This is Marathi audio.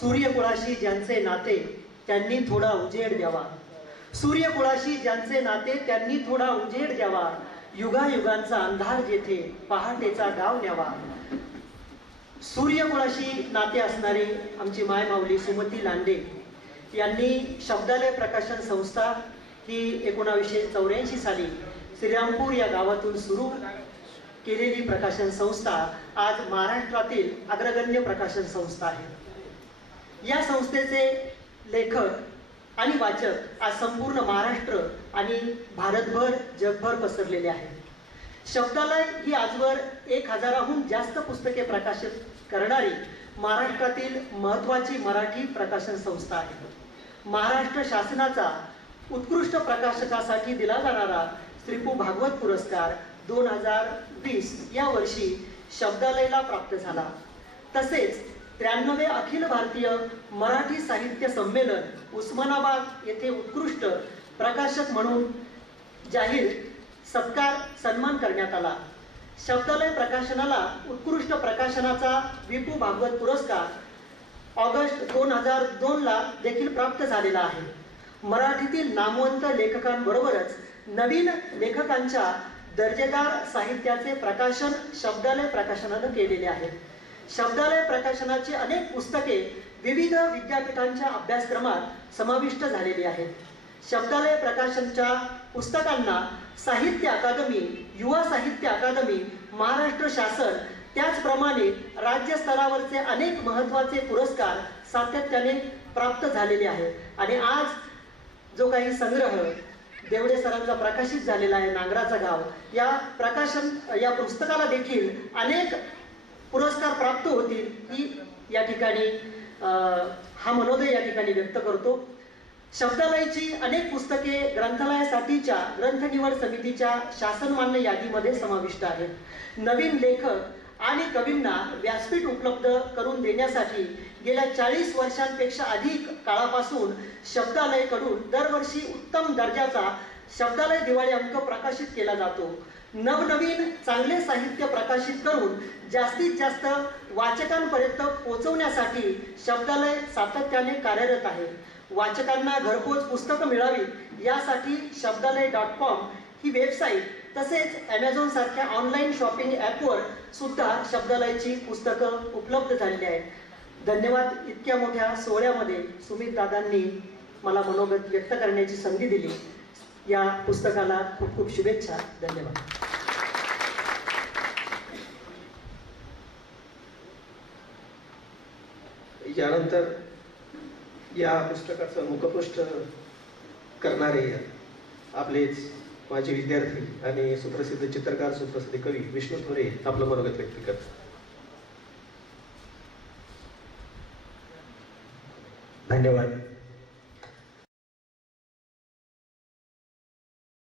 सूर्यकुळाशी ज्यांचे नाते त्यांनी थोडा उजेड द्यावा. सूर्यकुळाशी ज्यांचे नाते त्यांनी थोडा उजेड द्यावा. युगायुगांचा अंधार जेथे पहाटेचा गाव न्यावा. सूर्यकुळाशी नाते असणारे आमची मायमाऊली सुमती लांडे यांनी शब्दालय प्रकाशन संस्था ही 1984 साली श्रीरामपूर या गावातून सुरू केलेली प्रकाशन संस्था आज महाराष्ट्रातील अग्रगण्य प्रकाशन संस्था आहे. या संस्थेचे लेखक आणि वाचक आज संपूर्ण महाराष्ट्र आणि भारतभर जगभर पसरलेले आहेत. शब्दालय ही आजवर 1000हून जास्त पुस्तके प्रकाशित करणारी महाराष्ट्रातील महत्त्वाची मराठी प्रकाशन संस्था आहे. महाराष्ट्र शासनाचा उत्कृष्ट प्रकाशकासाठी दिला जाणारा श्रीपू भागवत पुरस्कार 2020 या वर्षी शब्दालयला प्राप्त झाला. तसेच 93वे अखिल भारतीय मराठी साहित्य संमेलन उस्मानाबाद येथे उत्कृष्ट प्रकाशक म्हणून जाहीर सन्मान करण्यात आला. शब्दालय प्रकाशनाला उत्कृष्ट प्रकाशनाचा विपू भागवत पुरस्कार ऑगस्ट 2002 ला देखील प्राप्त झालेला आहे. मराठीतील नामवंत लेखकांबरोबरच नवीन लेखकांच्या दर्जेदार साहित्याचे प्रकाशन शब्दालय प्रकाशनाने केलेले आहे. शब्दालय प्रकाशनाची अनेक पुस्तके विविध विद्यापीठांच्या अभ्यासक्रमात समाविष्ट झालेली आहेत. शब्दालय प्रकाशनच्या पुस्तकांना साहित्य अकादमी, युवा साहित्य अकादमी, महाराष्ट्र शासन त्याचप्रमाणे राज्य स्तरावरचे अनेक महत्त्वाचे पुरस्कार सातत्याने प्राप्त झालेले आहेत. आणि आज जो काही संग्रह देवडे सरांचा प्रकाशित झालेला आहे नांगराचा गाव, या पुस्तकाला देखील अनेक पुरस्कार प्राप्त होतील ही या ठिकाणी हा मनोदय या ठिकाणी व्यक्त करतो. शब्दालयाची अनेक पुस्तके ग्रंथालयासाठीच्या ग्रंथ निवड समितीच्या शासनमान्य यादीमध्ये समाविष्ट आहेत. नवीन लेखक आणि कवींना व्यासपीठ उपलब्ध करून देण्यासाठी गेल्या 40 वर्षांपेक्षा अधिक काळापासून शब्दालयाकडून दरवर्षी उत्तम दर्जाचा शब्दालय दिवाळी अंक प्रकाशित केला जातो. नवनवीन चांगले साहित्य प्रकाशित करून जास्तीत जास्त वाचकांपर्यंत पोहोचवण्यासाठी शब्दालय सातत्याने कार्यरत आहे. वाचकांना घरपोच पुस्तकं मिळावी यासाठी शब्दालय.com ही वेबसाईट तसेच Amazon सारख्या ऑनलाईन शॉपिंग ॲपवर सुद्धा शब्दालयाची पुस्तकं उपलब्ध झालेली आहेत. धन्यवाद. इतक्या मोठ्या सोहळ्यामध्ये सुमित दादांनी मला मनोगत व्यक्त करण्याची संधी दिली. या पुस्तकाला खूप खूप शुभेच्छा. धन्यवाद. यानंतर या पुस्तकाचं मुखपृष्ठ करणारे आपलेच माझे विद्यार्थी आणि सुप्रसिद्ध चित्रकार, सुप्रसिद्ध कवी विष्णू थोरे आपलं मनोगत व्यक्त करतात. धन्यवाद.